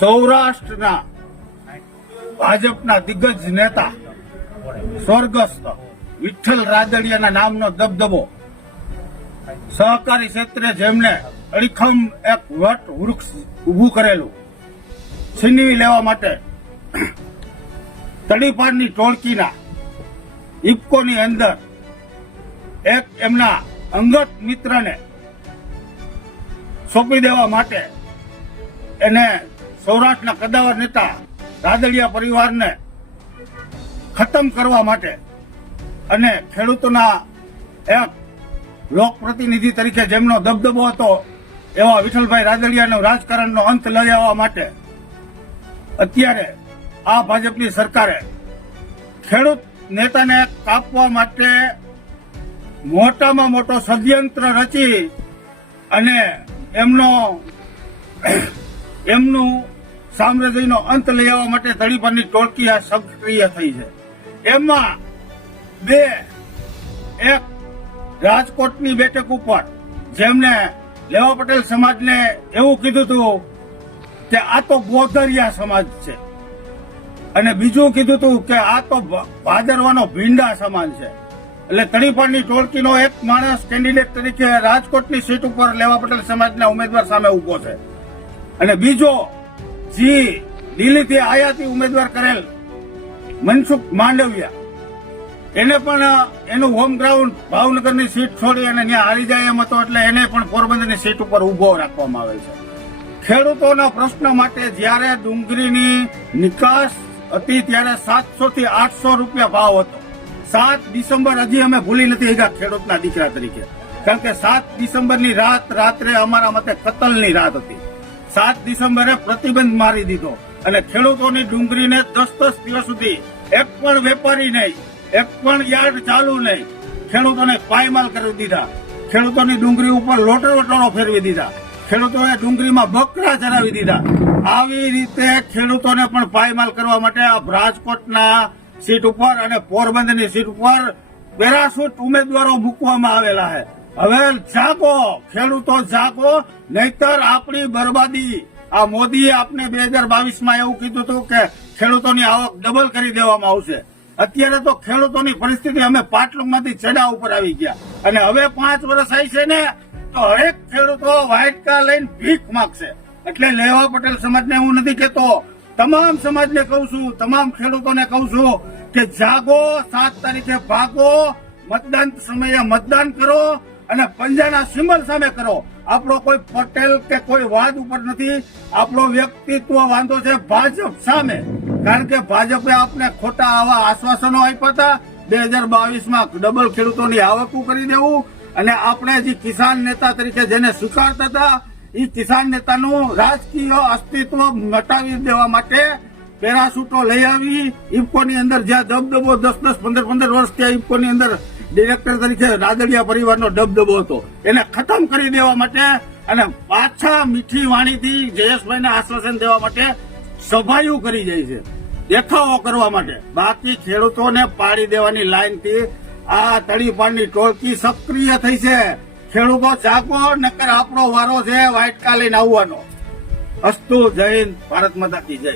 સૌરાષ્ટ્રના ભાજપના દિગ્ગજ નેતા સ્વર્ગસ્થ વિઠ્ઠલ રાદડિયાના નામનો દબદબો સહકારી ક્ષેત્રે જેમને અડીખમ એક વટ વૃક્ષ ઉભું કરેલું છીનવી લેવા માટે તડીપારની ટોળકીના ઇફકોની અંદર એક એમના અંગત મિત્રને સોંપી દેવા માટે એને સૌરાષ્ટ્રના કદાવર નેતા રાદડિયા પરિવારને ખતમ કરવા માટે અને ખેડૂતોના એક લોકપ્રતિનિધિ તરીકે જેમનો દબદબો હતો એવા વિઠ્ઠલભાઈ રાદડિયાનો રાજકારણનો અંત લઈ આવવા માટે અત્યારે આ ભાજપની સરકારે ખેડૂત નેતાને કાપવા માટે મોટામાં મોટો ષડયંત્ર રચી અને એમનું સામ્રાજ્યનો અંત લઈ આવવા માટે તડીપારની ટોળકી આ સક્રિય થઈ છે. એમાં એક રાજકોટની બેઠક ઉપર જેમને લેવા પટેલ સમાજને એવું કીધું હતું કે આ તો ગોધરિયા સમાજ છે અને બીજું કીધું હતું કે આ તો ભાદરવાનો ભીંડા સમાજ છે. એટલે તડીપારની ટોળકીનો એક માણસ કેન્ડિડેટ તરીકે રાજકોટની સીટ ઉપર લેવા પટેલ સમાજના ઉમેદવાર સામે ઉભો છે અને બીજો દિલ્હીથી આયાતી ઉમેદવાર કરેલ મનસુખ માંડવિયા એને પણ એનું હોમ ગ્રાઉન્ડ ભાવનગરની સીટ છોડી અને ત્યાં હારી જાય એમ હતો એટલે એને પણ પોરબંદરની સીટ ઉપર ઉભો રાખવામાં આવેલ છે. ખેડૂતોના પ્રશ્ન માટે જ્યારે ડુંગળીની નિકાસ હતી ત્યારે 700 થી 800 રૂપિયા ભાવ હતો. 7 ડિસેમ્બર હજી અમે ભૂલી નથી ગયા ખેડૂતના દીકરા તરીકે, કારણ કે 7 ડિસેમ્બરની રાત્રે અમારા મતે કતલની રાત હતી. 7 ડિસેમ્બરે પ્રતિબંધ મારી દીધો અને ખેડૂતોની ડુંગળીને 10 દિવસ સુધી એક પણ વેપારી નહીં, એક પણ યાર્ડ ચાલુ નહીં, ખેડૂતોને પાયમાલ કરી દીધા. ખેડૂતોની ડુંગળી ઉપર લોટરો ફેરવી દીધા. ખેડૂતોએ ડુંગળીમાં બકરા ચરાવી દીધા. આવી રીતે ખેડૂતોને પણ પાયમાલ કરવા માટે આ રાજકોટના સીટ ઉપર અને પોરબંદરની સીટ ઉપર પેરાશૂટ ઉમેદવારો મૂકવામાં આવેલા છે. હવે જાગો ખેડૂતો, જાગો, નહીતર આપણી બરબાદી. આ મોદીએ આપને 2022માં એવું કીધું હતું કે ખેડૂતોની આવક ડબલ કરી દેવામાં આવશે. અત્યારે તો ખેડૂતોની પરિસ્થિતિ અમે પાટલુંમાંથી ચડા ઉપર આવી ગયા અને હવે 5 વર્ષ આવી છે ને તો હરેક ખેડૂતો વાઇટકા લઈને ભીખ માંગશે. એટલે લેવા પટેલ સમાજને હું નથી કહેતો, તમામ સમાજને કહું છું, તમામ ખેડૂતોને કહું છું કે જાગો, 7 તારીખે ભાગો, મતદાન સમયે મતદાન કરો અને પંજાના સિમ્બલ સામે કરો. આપણો કોઈ પટેલ કે કોઈ વાદ ઉપર નથી, આપણો વ્યક્તિત્વ વાંધો છે ભાજપ સામે. કારણ કે ભાજપે આપને ખોટા આવા આશ્વાસનો આપ્યા હતા 2022માં ડબલ ખેડૂતોની આવક કરી દેવું અને આપણે જે કિસાન નેતા તરીકે જેને સ્વીકારતા હતા એ કિસાન નેતાનું રાજકીય અસ્તિત્વ મટાવી દેવા માટે પેરાશૂટો લઈ આવી ઇફકોની અંદર જ્યાં દબદબો 10-15 વર્ષ ત્યાં ઇફકોની અંદર ડિરેક્ટર તરીકે રાદડિયા પરિવારનો દબદબો હતો એને ખતમ કરી દેવા માટે અને પાછા મીઠી વાણીથી જયેશભાઈને આશ્વાસન દેવા માટે સભાયું કરી જાય છે, દેખાવો કરવા માટે. બાકી ખેડૂતોને પાડી દેવાની લાઈનથી આ તડીપારની ટોળકી સક્રિય થઈ છે. ખેડૂતો જાગો, નકર આપણો વારો છે વાઇટકા લઈને આવવાનો. અસ્તુ, જય હિન્દ, ભારત માતા કી જય.